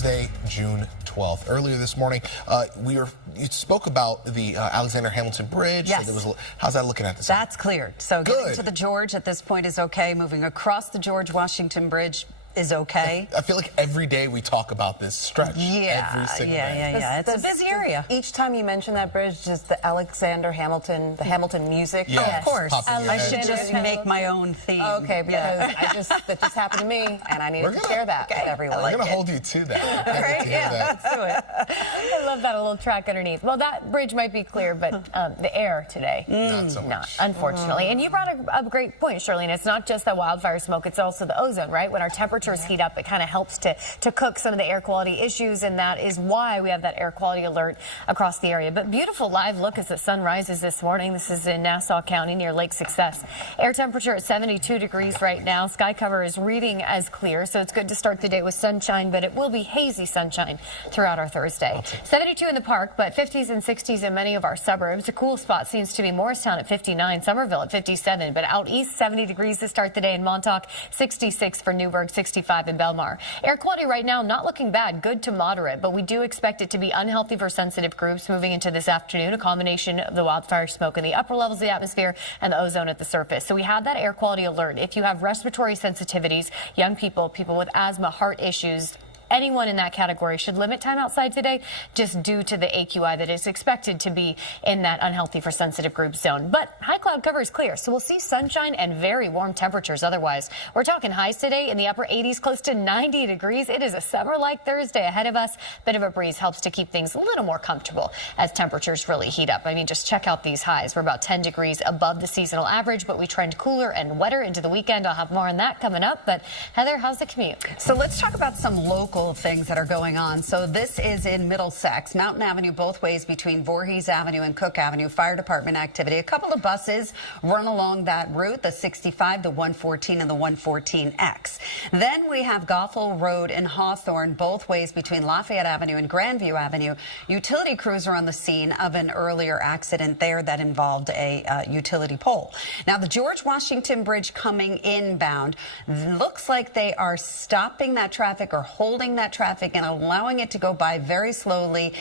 Thursday, June 12th. Earlier this morning, you spoke about the Alexander Hamilton Bridge. Yes. So how's that looking at this? That's cleared. So Good. getting to the George at this point is okay. Moving across the George Washington Bridge is okay. I feel like every day we talk about this stretch. Yeah, every single day. yeah. It's a busy area. Each time you mention that bridge, just the Alexander Hamilton, the Hamilton music. Yeah, Oh, of course. I should just make my own theme. Okay, because that just happened to me, and I needed to share that with everyone. We're going to hold you to that. Right? Yeah, let's do it. I love that, a little track underneath. Well, that bridge might be clear, but the air today, Not so much. not, unfortunately. And you brought a great point, Charlene. It's not just the wildfire smoke, it's also the ozone, right? When our temperatures heat up, it kind of helps to cook some of the air quality issues, and that is why we have that air quality alert across the area. But beautiful live look as the sun rises this morning. This is in Nassau County near Lake Success. Air temperature at 72 degrees right now. Sky cover is reading as clear, so it's good to start the day with sunshine, but it will be hazy sunshine throughout our Thursday. 72 in the park, but 50s and 60s in many of our suburbs. A cool spot seems to be Morristown at 59, Somerville at 57, but out east 70 degrees to start the day in Montauk, 66 for Newburgh, 65 in Belmar. Air quality right now not looking bad, good to moderate, but we do expect it to be unhealthy for sensitive groups moving into this afternoon, a combination of the wildfire smoke in the upper levels of the atmosphere and the ozone at the surface. So we have that air quality alert. If you have respiratory sensitivities, young people, people with asthma, heart issues, anyone in that category should limit time outside today just due to the AQI that is expected to be in that unhealthy for sensitive group zone. But high cloud cover is clear, so we'll see sunshine and very warm temperatures otherwise. We're talking highs today in the upper 80s, close to 90 degrees. It is a summer-like Thursday ahead of us. Bit of a breeze helps to keep things a little more comfortable as temperatures really heat up. I mean, just check out these highs. We're about 10 degrees above the seasonal average, but we trend cooler and wetter into the weekend. I'll have more on that coming up. But Heather, how's the commute? So let's talk about some local things that are going on. So this is in Middlesex, Mountain Avenue both ways between Voorhees Avenue and Cook Avenue. Fire department activity. A couple of buses run along that route, the 65, the 114, and the 114X. Then we have Goffle Road and Hawthorne both ways between Lafayette Avenue and Grandview Avenue. Utility crews are on the scene of an earlier accident there that involved a utility pole. Now the George Washington Bridge coming inbound looks like they are stopping that traffic or holding that traffic and allowing it to go by very slowly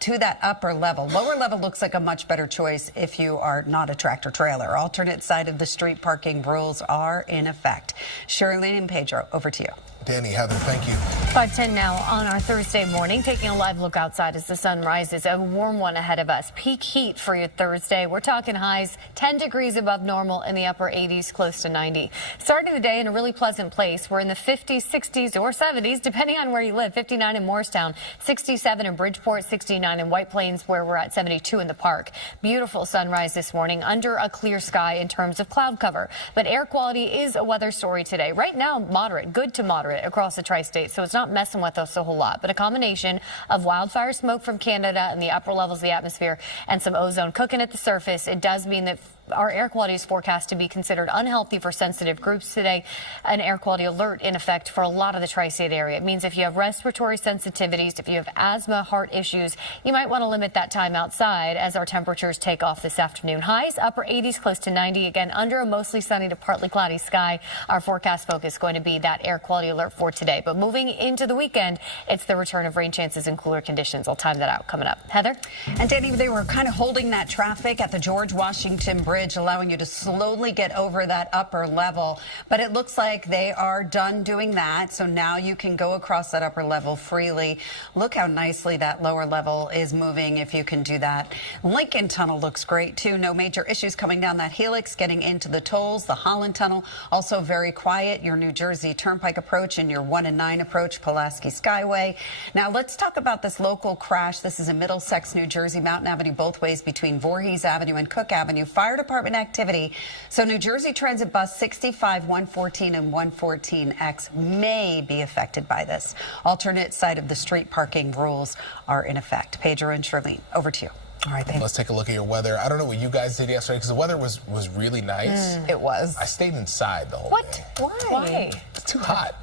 to that upper level. Lower level looks like a much better choice if you are not a tractor trailer. Alternate side of the street parking rules are in effect. Shirley and Pedro, over to you. Danny, Heather, thank you. 5:10 now on our Thursday morning, taking a live look outside as the sun rises. A warm one ahead of us. Peak heat for your Thursday. We're talking highs 10 degrees above normal in the upper 80s, close to 90. Starting the day in a really pleasant place. We're in the 50s, 60s, or 70s, depending on where you live. 59 in Morristown, 67 in Bridgeport, 69 in White Plains, where we're at 72 in the park. Beautiful sunrise this morning under a clear sky in terms of cloud cover. But air quality is a weather story today. Right now, moderate, good to moderate across the tri-state, so it's not messing with us a whole lot. But a combination of wildfire smoke from Canada and the upper levels of the atmosphere and some ozone cooking at the surface, it does mean that our air quality is forecast to be considered unhealthy for sensitive groups today. An air quality alert in effect for a lot of the tri-state area. It means if you have respiratory sensitivities, if you have asthma, heart issues, you might want to limit that time outside as our temperatures take off this afternoon. Highs upper 80s, close to 90. Again, under a mostly sunny to partly cloudy sky. Our forecast focus is going to be that air quality alert for today. But moving into the weekend, it's the return of rain chances and cooler conditions. I'll time that out coming up. Heather? And Danny, they were kind of holding that traffic at the George Washington Bridge, allowing you to slowly get over that upper level. But it looks like they are done doing that. So now you can go across that upper level freely. Look how nicely that lower level is moving if you can do that. Lincoln Tunnel looks great too. No major issues coming down that helix, getting into the tolls. The Holland Tunnel also very quiet. Your New Jersey Turnpike approach and your 1 and 9 approach, Pulaski Skyway. Now let's talk about this local crash. This is in Middlesex, New Jersey, Mountain Avenue both ways between Voorhees Avenue and Cook Avenue. Fire department activity. So New Jersey Transit bus 65, 114, and 114X may be affected by this. Alternate side of the street parking rules are in effect. Pedro and Charlene, over to you. All right, thanks. Let's take a look at your weather. I don't know what you guys did yesterday because the weather was really nice. It was. I stayed inside the whole What? day. Why? It's too hot.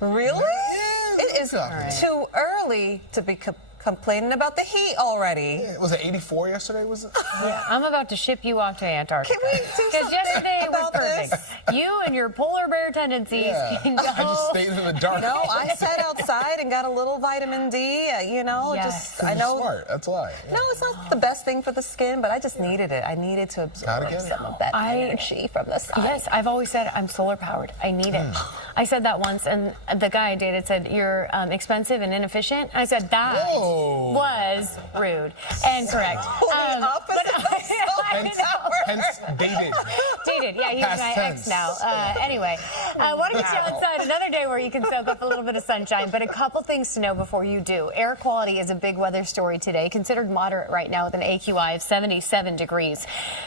Really? Yeah, It is all right. too early to be complaining about the heat already. Yeah, was it 84 yesterday? Was it? Yeah, I'm about to ship you off to Antarctica. Can we do something yesterday was about perfect. this? You and your polar bear tendencies can go. I just stayed in the dark. No, I sat outside and got a little vitamin D, Yes. I know. Smart, that's why. Yeah. No, it's not the best thing for the skin, but I just needed it. I needed to absorb some of that energy from the sun. Yes, I've always said I'm solar powered. I need it. I said that once, and the guy I dated said, "You're expensive and inefficient." I said, that was rude and correct. The opposite Hence dated. Dated, yeah, he's Past my tense. ex now. Anyway, I want to get you outside another day where you can soak up a little bit of sunshine, but a couple things to know before you do. Air quality is a big weather story today, considered moderate right now with an AQI of 77 degrees.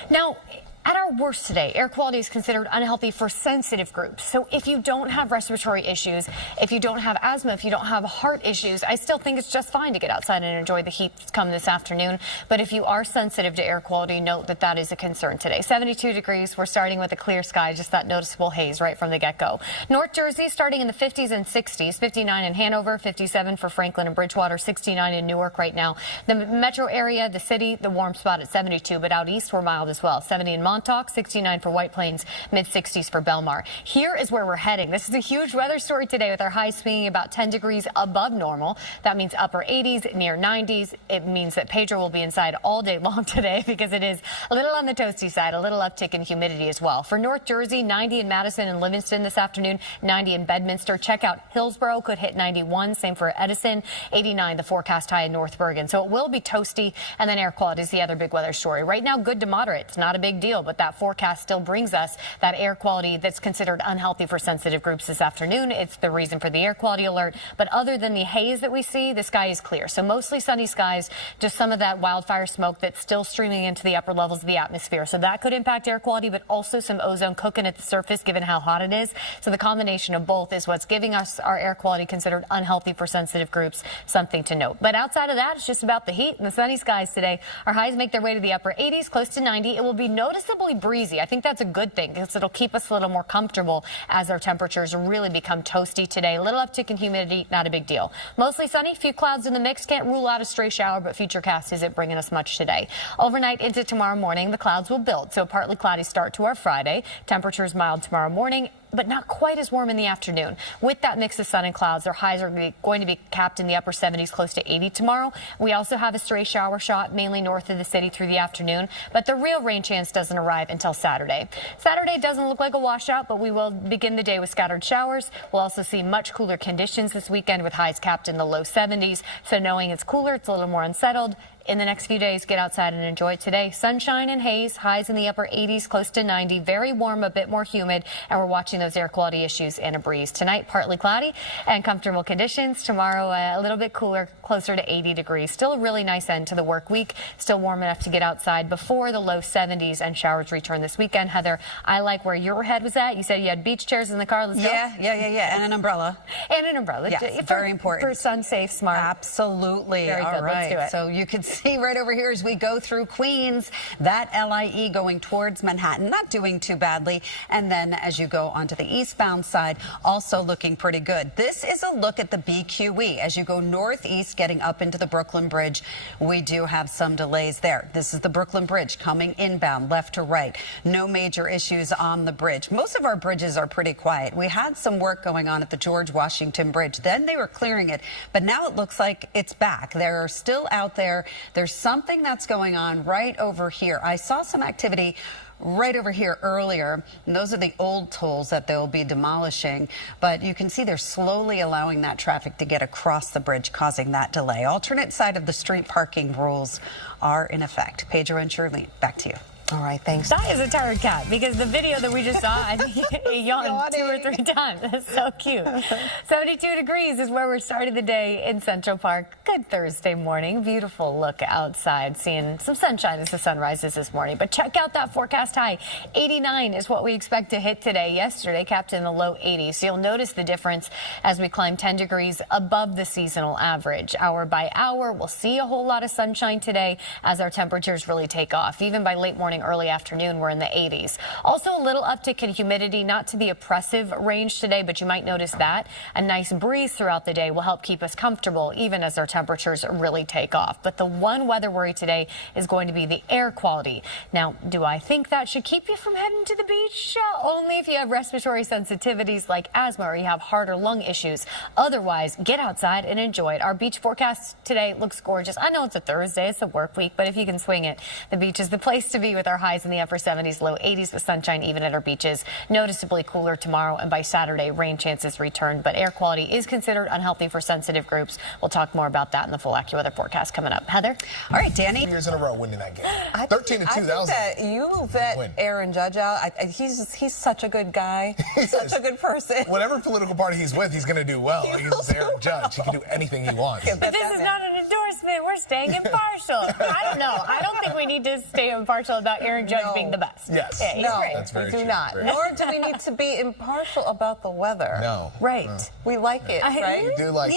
Now, at our worst today, air quality is considered unhealthy for sensitive groups. So if you don't have respiratory issues, if you don't have asthma, if you don't have heart issues, I still think it's just fine to get outside and enjoy the heat that's come this afternoon. But if you are sensitive to air quality, note that that is a concern today. 72 degrees. We're starting with a clear sky, just that noticeable haze right from the get-go. North Jersey starting in the 50s and 60s, 59 in Hanover, 57 for Franklin and Bridgewater, 69 in Newark right now. The metro area, the city, the warm spot at 72, but out east we're mild as well. 70 in Montauk, 69 for White Plains, mid-60s for Belmar. Here is where we're heading. This is a huge weather story today with our highs swinging about 10 degrees above normal. That means upper 80s, near 90s. It means that Pedro will be inside all day long today because it is a little on the toasty side, a little uptick in humidity as well. For North Jersey, 90 in Madison and Livingston this afternoon, 90 in Bedminster. Check out Hillsborough, could hit 91. Same for Edison, 89 the forecast high in North Bergen. So it will be toasty, and then air quality is the other big weather story. Right now, good to moderate. It's not a big deal, but that forecast still brings us that air quality that's considered unhealthy for sensitive groups this afternoon. It's the reason for the air quality alert. But other than the haze that we see, the sky is clear. So mostly sunny skies, just some of that wildfire smoke that's still streaming into the upper levels of the atmosphere. So that could impact air quality, but also some ozone cooking at the surface given how hot it is. So the combination of both is what's giving us our air quality considered unhealthy for sensitive groups. Something to note. But outside of that, it's just about the heat and the sunny skies today. Our highs make their way to the upper 80s, close to 90. It will be noticeably breezy. I think that's a good thing because it'll keep us a little more comfortable as our temperatures really become toasty today. A little uptick in humidity, not a big deal. Mostly sunny, few clouds in the mix. Can't rule out a stray shower, but Futurecast isn't bringing us much today. Overnight into tomorrow morning, the clouds will build. So a partly cloudy start to our Friday. Temperatures mild tomorrow morning, but not quite as warm in the afternoon. With that mix of sun and clouds, our highs are going to be capped in the upper 70s, close to 80 tomorrow. We also have a stray shower shot, mainly north of the city through the afternoon, but the real rain chance doesn't arrive until Saturday. Saturday doesn't look like a washout, but we will begin the day with scattered showers. We'll also see much cooler conditions this weekend with highs capped in the low 70s. So knowing it's cooler, it's a little more unsettled. In the next few days, get outside and enjoy it today. Sunshine and haze, highs in the upper 80s, close to 90. Very warm, a bit more humid, and we're watching those air quality issues and a breeze. Tonight, partly cloudy and comfortable conditions. Tomorrow, a little bit cooler, closer to 80 degrees. Still a really nice end to the work week. Still warm enough to get outside before the low 70s, and showers return this weekend. Heather, I like where your head was at. You said you had beach chairs in the car. Let's go. Yeah, and an umbrella. And an umbrella. Yes, very important. For sun safe, smart. Absolutely. Very good. All right. Let's do it. So you can see right over here as we go through Queens, that LIE going towards Manhattan, not doing too badly. And then as you go onto the eastbound side, also looking pretty good. This is a look at the BQE. As you go northeast, getting up into the Brooklyn Bridge, we do have some delays there. This is the Brooklyn Bridge coming inbound, left to right. No major issues on the bridge. Most of our bridges are pretty quiet. We had some work going on at the George Washington Bridge. Then they were clearing it, but now it looks like it's back. They're still out there. There's something that's going on right over here. I saw some activity right over here earlier, and those are the old tolls that they'll be demolishing, but you can see they're slowly allowing that traffic to get across the bridge, causing that delay. Alternate side of the street parking rules are in effect. Pedro and Shirley, back to you. All right, thanks. That is a tired cat because the video that we just saw, I think he yawned 2 or 3 times. That's so cute. 72 degrees is where we're starting the day in Central Park. Good Thursday morning. Beautiful look outside. Seeing some sunshine as the sun rises this morning. But check out that forecast high. 89 is what we expect to hit today. Yesterday capped in the low 80s. So you'll notice the difference as we climb 10 degrees above the seasonal average. Hour by hour, we'll see a whole lot of sunshine today as our temperatures really take off. Even by late morning morning, early afternoon, we're in the 80s. Also a little uptick in humidity, not to the oppressive range today, but you might notice that. A nice breeze throughout the day will help keep us comfortable, even as our temperatures really take off. But the one weather worry today is going to be the air quality. Now, do I think that should keep you from heading to the beach? Only if you have respiratory sensitivities like asthma or you have heart or lung issues. Otherwise, get outside and enjoy it. Our beach forecast today looks gorgeous. I know it's a Thursday, it's a work week, but if you can swing it, the beach is the place to be with our highs in the upper 70s, low 80s with sunshine even at our beaches. Noticeably cooler tomorrow, and by Saturday, rain chances return. But air quality is considered unhealthy for sensitive groups. We'll talk more about that in the full AccuWeather forecast coming up. Heather? All right, Danny. Years in a row winning that game. 13-2. I think that you vet Aaron Judge out. He's such a good guy. Such a good person. Whatever political party he's with, he's going to do well. He's Aaron Judge. He can do anything he wants. But this is not an endorsement. We're staying impartial. I don't know. I don't think we need to stay impartial about Aaron Judge being the best. Yes. Yeah, No, That's very we do true. not. Very Nor do we need to be impartial about the weather. No. Right. We like it, right? You do like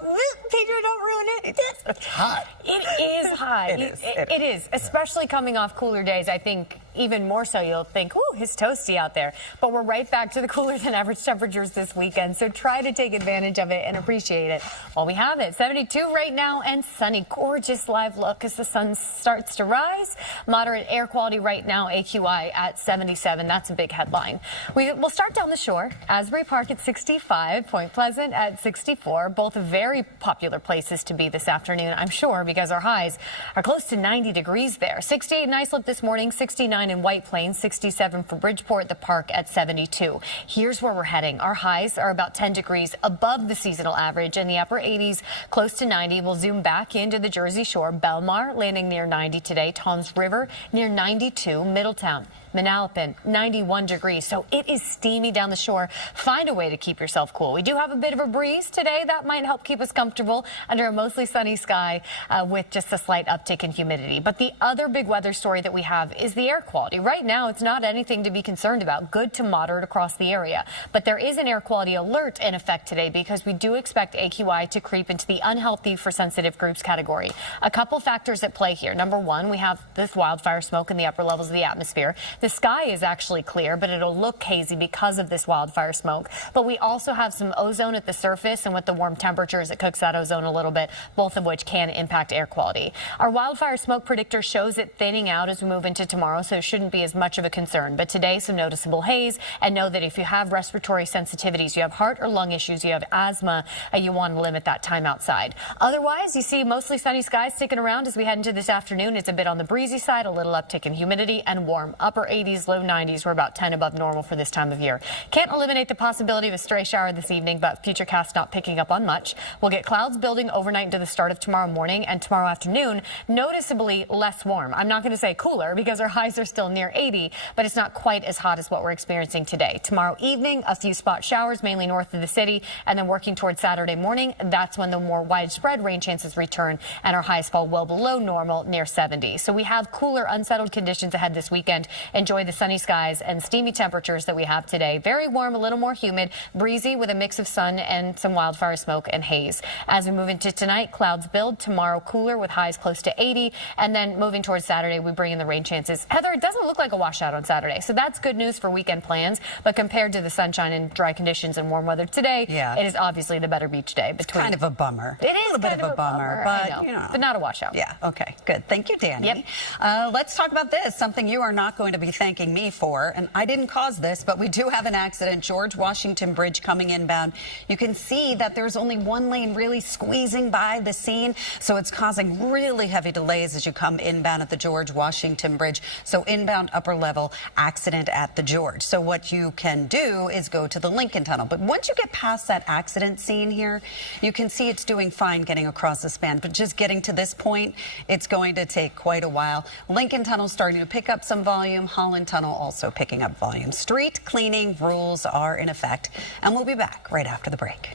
Pedro, don't ruin it. it's hot. It is hot. It is, especially coming off cooler days. I think even more so you'll think, ooh, it's toasty out there. But we're right back to the cooler than average temperatures this weekend. So try to take advantage of it and appreciate it while we have it. 72 right now and sunny. Gorgeous live look as the sun starts to rise. Moderate air quality right now, AQI at 77. That's a big headline. We'll start down the shore. Asbury Park at 65, Point Pleasant at 64. Both very popular places to be this afternoon, I'm sure, because our highs are close to 90 degrees there. 68 in Islip this morning, 69 in White Plains, 67 for Bridgeport, the Park at 72. Here's where we're heading. Our highs are about 10 degrees above the seasonal average in the upper 80s, close to 90. We'll zoom back into the Jersey Shore. Belmar landing near 90 today. Toms River near 92. Middletown, Manalapan, 91 degrees. So it is steamy down the shore. Find a way to keep yourself cool. We do have a bit of a breeze today. That might help keep us comfortable under a mostly sunny sky with just a slight uptick in humidity. But the other big weather story that we have is the air quality. Right now, it's not anything to be concerned about. Good to moderate across the area. But there is an air quality alert in effect today because we do expect AQI to creep into the unhealthy for sensitive groups category. A couple factors at play here. Number one, we have this wildfire smoke in the upper levels of the atmosphere. The sky is actually clear, but it'll look hazy because of this wildfire smoke. But we also have some ozone at the surface, and with the warm temperatures, it cooks that ozone a little bit, both of which can impact air quality. Our wildfire smoke predictor shows it thinning out as we move into tomorrow, so it shouldn't be as much of a concern. But today, some noticeable haze, and know that if you have respiratory sensitivities, you have heart or lung issues, you have asthma, you want to limit that time outside. Otherwise, you see mostly sunny skies sticking around as we head into this afternoon. It's a bit on the breezy side, a little uptick in humidity, and warm. Upper 80s, low 90s. We're about 10 above normal for this time of year. Can't eliminate the possibility of a stray shower this evening, but Futurecast not picking up on much. We'll get clouds building overnight into the start of tomorrow morning, and tomorrow afternoon, noticeably less warm. I'm not going to say cooler because our highs are still near 80, but it's not quite as hot as what we're experiencing today. Tomorrow evening, a few spot showers, mainly north of the city, and then working towards Saturday morning, that's when the more widespread rain chances return, and our highs fall well below normal, near 70. So we have cooler, unsettled conditions ahead this weekend. Enjoy the sunny skies and steamy temperatures that we have today. Very warm, a little more humid, breezy with a mix of sun and some wildfire smoke and haze. As we move into tonight, clouds build. Tomorrow, cooler with highs close to 80. And then moving towards Saturday, we bring in the rain chances. Heather, it doesn't look like a washout on Saturday, so that's good news for weekend plans. But compared to the sunshine and dry conditions and warm weather today, it is obviously the better beach day. It's kind of a bummer. It is a little bit of a bummer, but you know. But not a washout. Yeah. Okay. Good. Thank you, Dani. Yep. Let's talk about this. Something you are not going to be thanking me for, and I didn't cause this, but we do have an accident. George Washington Bridge coming inbound. You can see that there's only one lane really squeezing by the scene, so it's causing really heavy delays as you come inbound at the George Washington Bridge. So inbound upper level accident at the George. So what you can do is go to the Lincoln Tunnel. But once you get past that accident scene here, you can see it's doing fine getting across the span. But just getting to this point, it's going to take quite a while. Lincoln Tunnel starting to pick up some volume. Holland Tunnel also picking up volume. Street cleaning rules are in effect. And we'll be back right after the break.